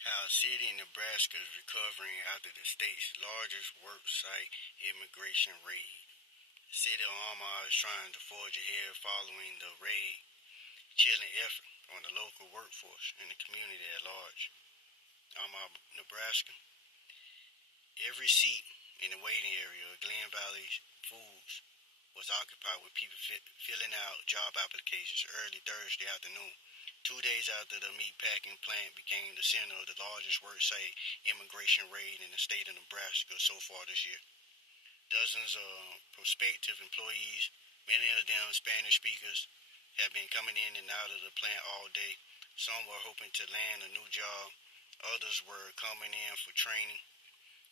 How a city in Nebraska is recovering after the state's largest worksite immigration raid. The city of Omaha is trying to forge ahead following the raid, chilling effort on the local workforce and the community at large. Omaha, Nebraska. Every seat in the waiting area of Glen Valley Foods was occupied with people filling out job applications early Thursday afternoon, 2 days after the meatpacking plant became the center of the largest worksite immigration raid in the state of Nebraska so far this year. Dozens of prospective employees, many of them Spanish speakers, have been coming in and out of the plant all day. Some were hoping to land a new job, others were coming in for training.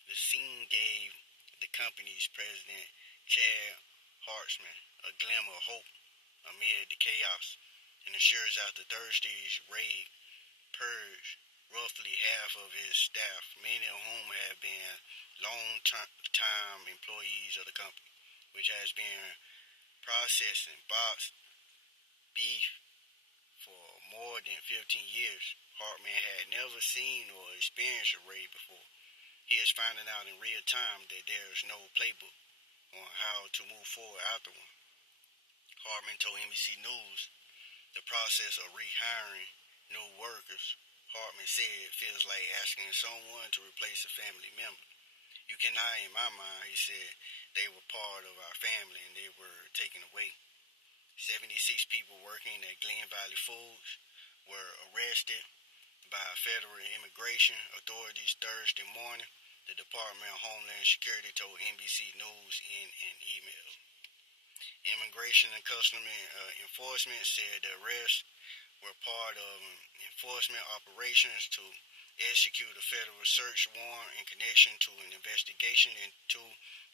The scene gave the company's president, Chad Hartzman, a glimmer of hope amid the chaos, and assures after Thursday's raid purged roughly half of his staff, many of whom have been long-time employees of the company, which has been processing boxed beef for more than 15 years. Hartman had never seen or experienced a raid before. He is finding out in real time that there is no playbook on how to move forward after one. Hartman told NBC News the process of rehiring new workers, Hartman said, feels like asking someone to replace a family member. You cannot, in my mind, he said, they were part of our family and they were taken away. 76 people working at Glen Valley Foods were arrested by federal immigration authorities Thursday morning, the Department of Homeland Security told NBC News in an email. Immigration and Customs Enforcement said the arrests were part of enforcement operations to execute a federal search warrant in connection to an investigation into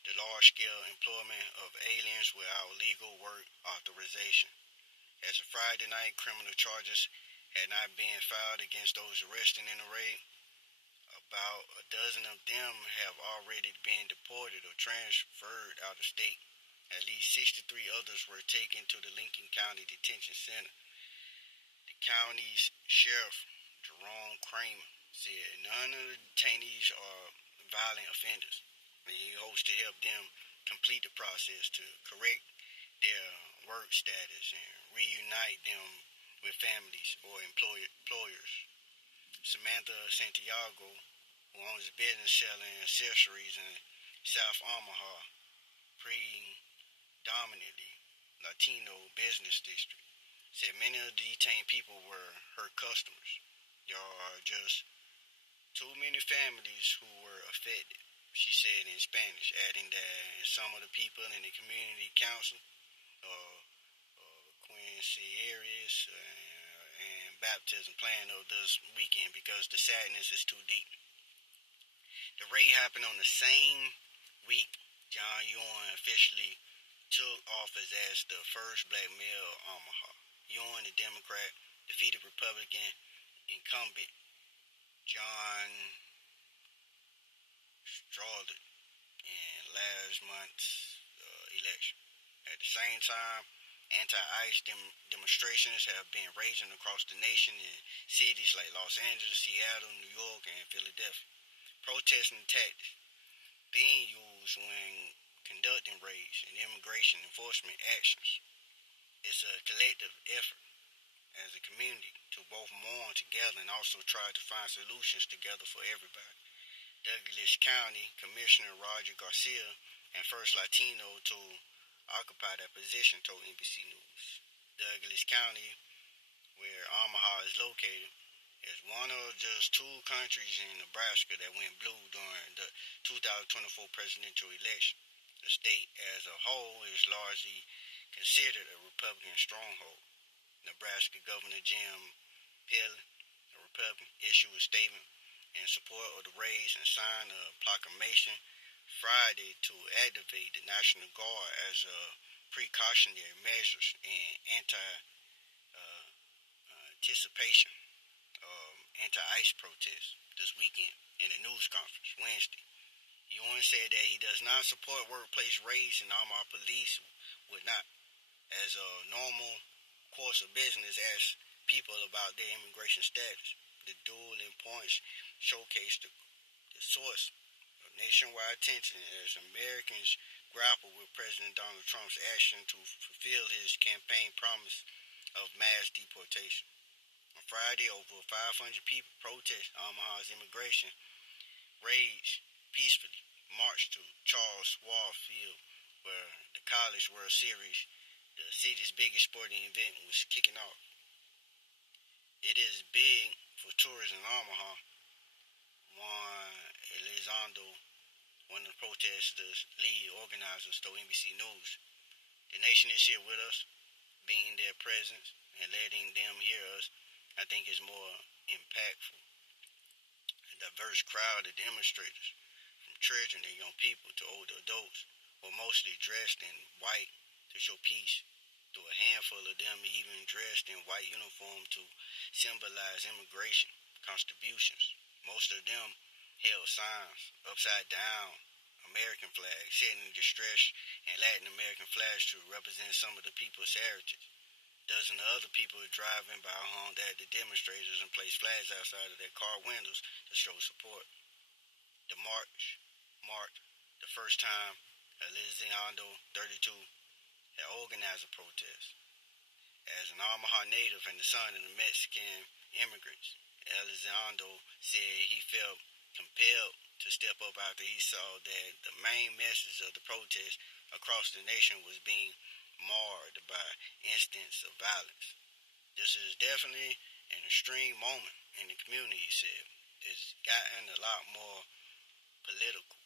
the large-scale employment of aliens without legal work authorization. As of Friday night, criminal charges had not been filed against those arrested in the raid. About a dozen of them have already been deported or transferred out of state. At least 63 others were taken to the Lincoln County Detention Center. The county's sheriff, Jerome Kramer, said none of the detainees are violent offenders, and he hopes to help them complete the process to correct their work status and reunite them with families or employers. Samantha Santiago, who owns a business selling accessories in South Omaha, predominantly Latino business district, said many of the detained people were her customers. There are just too many families who were affected, she said in Spanish, adding that some of the people in the community council, quinceañeras, and baptism plan of this weekend because the sadness is too deep. The raid happened on the same week John Ewing officially took office as the first black mayor of Omaha. Ewing, the Democrat, defeated Republican incumbent John Strawley in last month's election. At the same time, anti-ICE demonstrations have been raging across the nation in cities like Los Angeles, Seattle, New York, and Philadelphia. Protesting tactics being used when conducting raids and immigration enforcement actions. It's a collective effort as a community to both mourn together and also try to find solutions together for everybody. Douglas County Commissioner Roger Garcia and first Latino to occupy that position told NBC News. Douglas County, where Omaha is located, is one of just two countries in Nebraska that went blue during the 2024 presidential election. The state as a whole is largely considered a Republican stronghold. Nebraska Governor Jim Pelly, a Republican, issued a statement in support of the raids and signed a proclamation Friday to activate the National Guard as a precautionary measures and anticipation anti-ICE protests this weekend in a news conference Wednesday. Ewing said that he does not support workplace raids and Omaha police would not, as a normal course of business, ask people about their immigration status. The dueling points showcase the source of nationwide tension as Americans grapple with President Donald Trump's action to fulfill his campaign promise of mass deportation. On Friday, over 500 people protest Omaha's immigration raids peacefully marched to Charles Schwab Field, where the College World Series, the city's biggest sporting event, was kicking off. It is big for tourism in Omaha. Juan Elizondo, one of the protesters' lead organizers, told NBC News, "The nation is here with us, being their presence and letting them hear us, I think is more impactful." A diverse crowd of demonstrators, from children and young people to older adults, were mostly dressed in white to show peace, though a handful of them even dressed in white uniform to symbolize immigration contributions. Most of them held signs, upside down American flags, setting distress and Latin American flags to represent some of the people's heritage. Dozens of other people driving by honked at the demonstrators and placed flags outside of their car windows to show support. The march marked the first time Elizondo, 32, had organized a protest. As an Omaha native and the son of the Mexican immigrants, Elizondo said he felt compelled to step up after he saw that the main message of the protest across the nation was being marred by incidents of violence. "This is definitely an extreme moment in the community," he said. "It's gotten a lot more political."